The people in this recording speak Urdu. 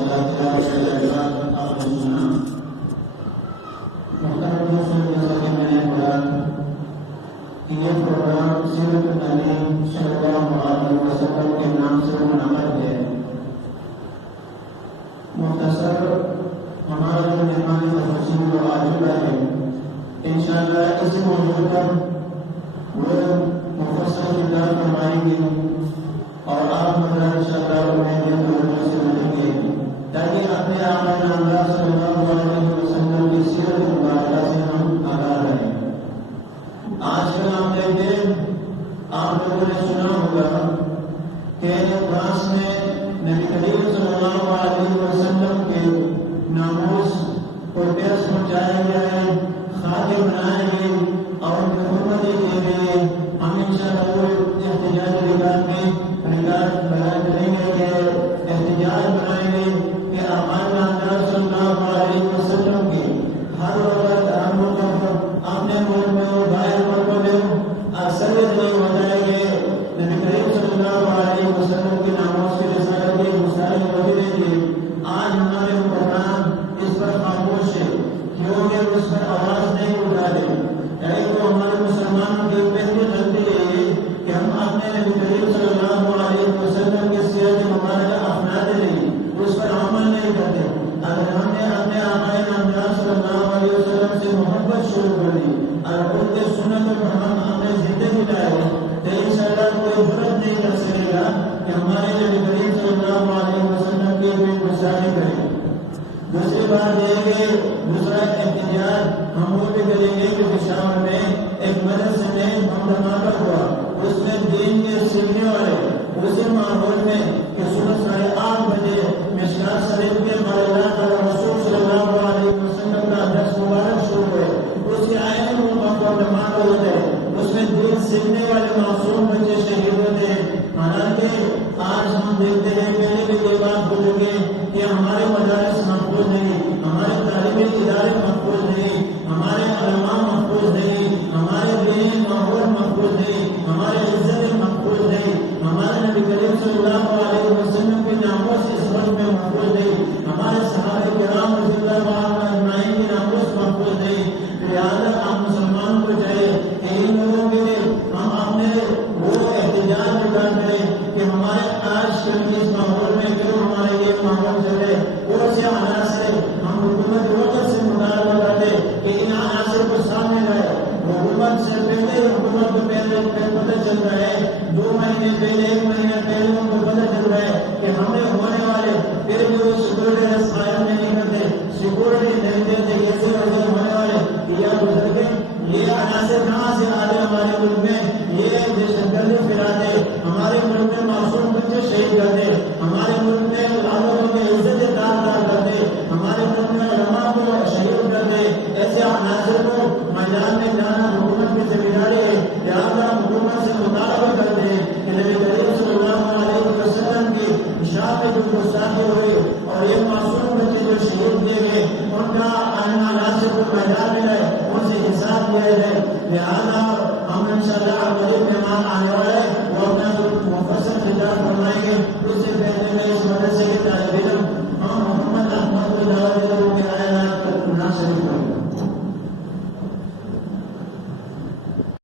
ماشاءاللہ تلاوت کا آپ نے سنا۔ محترم دوستوں، جیسا کہ میں نے بولا کہ یہ پروگرام سیرت النبی صلی اللہ علیہ وسلم کے نام سے منعقد ہے۔ مختصر ہمارا جو مہمان تفصیل و عاجلہ ہے، انشاءاللہ اس موضوع پر وہ مفصل خطاب فرمائیں گے اور آپ مطلب انشاءاللہ انہیں توجہ سے ملیں گے تاکہ اپنے آقا نامدار صلی اللہ علیہ وسلم کی سیرت مبارکہ سے ہم آگاہ رہیں۔ آج کل ہم دیکھتے ہیں، آپ لوگوں نے سنا ہوگا کہ فرانس میں نبی کریم صلی اللہ علیہ وسلم کے ناموس کو ٹیکس پہنچایا گیا ہے، خاطر بنائے گئے اور حکومتیں دیے گئے۔ ہم انشاءاللہ وہ احتجاج ریکارڈ میں ریکارڈ بیان کریں گے کہ احتجاج بنائیں گے کہ آقائے نامدار صلی اللہ علیہ وسلم کے ہر وقت ہر موقع پر اپنے ملک میں اور باہر ملکوں میں اکثریت نہیں بتائے گئے نبی کریم صلی اللہ علیہ وسلم کے ناموس کی رسالت کے مسائل وغیرہ تھے۔ آج ہمارے حکمران اس پر خاموش ہے کیونکہ اس پر آواز نہیں اٹھا رہے۔ تو ہمارے مسلمانوں کی پہلی غلطی یہ ہے کہ ہم اپنے نبی کریم صلی اللہ علیہ وسلم کی سیرت مبارکہ اپناتے نہیں، اس پر عمل نہیں کرتے۔ اگر ہم نے اپنے آقائے نامدار صلی اللہ علیہ وسلم سے محبت شروع کر دی اور ان کے سنتوں پر ہم اپنے زندگی لائے تو انشاءاللہ کوئی ضرورت نہیں کر سکے گا کہ ہمارے نبی کریم صلی اللہ علیہ وسلم کی بے مثالی کرے۔ دوسری بات یہ ہے کہ دوسرا احتجاج ہم وہ بھی کریں گے کہ پشاور میں ایک مدرسے میں بم دھماکہ ہوا، اس میں دین کے سیکھنے والے اسی ماحول میں کہ صبح 8:30 بجے مشکات شریف کے معلومات اور رسول صلی اللہ علیہ وسلم کا درس مبارک شروع ہوئے، اس کے آئے میں وہ بم دھماکہ ہوتے ہیں، اس میں دین سیکھنے والے معصوم بچے شہید ہوتے ہیں۔ حالانکہ آج ہم دیکھتے ہیں پہلے بھی یہ بات ہو چکی ہے کہ ہمارے مدارس محفوظ نہیں، ہمارے تعلیمی ادارے محفوظ نہیں، ہمارے علماء محفوظ نہیں، ہمارے دینی ماحول محفوظ نہیں، ہمارے عزت محفوظ نہیں، ہمارے نبی کریم صلی اللہ علیہ وسلم کے ناموس اس وقت میں محفوظ نہیں، ہمارے صحابہ کرام رضی اللہ عنہم اجمعین کے ناموس محفوظ نہیں۔ لہٰذا آپ مسلمانوں کو چاہیے کہ ان لوگوں کے لیے ہم اپنے وہ احتجاج نکال کریں کہ ہمارے آج کے اس ماحول میں کیوں ہمارے یہ ماحول چلے، اور سے عناصر ہم حکومت وقت سے مطالبہ کرتے کہ ان عناصر کو سامنے لائے۔ حکومت سے پہلے حکومت کو پہلے پتہ چل رہا ہے، 2 مہینے پہلے 1 مہینہ پہلے ان کو پتہ چل رہا ہے کہ ہمیں ہونے والے پھر بھی وہ سیکورٹی قائم نہیں کرتے، سیکورٹی نہیں دیتے، ایسے وجہ ہونے والے یا گزر کے یہ عناصر کہاں سے آتے ہمارے ملک میں، یہ دہشت گردی پھیلاتے، ہمارے ملک میں معصوم بچے شہید کرتے، ہمارے ملک میں عدالتوں کی عزت دار کرتے، ہمارے ملک میں علماء کو شہید کرتے۔ ایسے عناصر کو میدان میں جانا حکومت کی ذمہ داری ہے۔ لہٰذا حکومت سے مطالبہ کرتے ہیں کہ نبی کریم صلی اللہ علیہ وسلم کی شان میں جو گستاخی ہوئی اور یہ معصوم بچے جو شہید کیے گئے ان کا عناصر کو میدان میں لائے، ان سے حساب دیا جائے۔ لہٰذا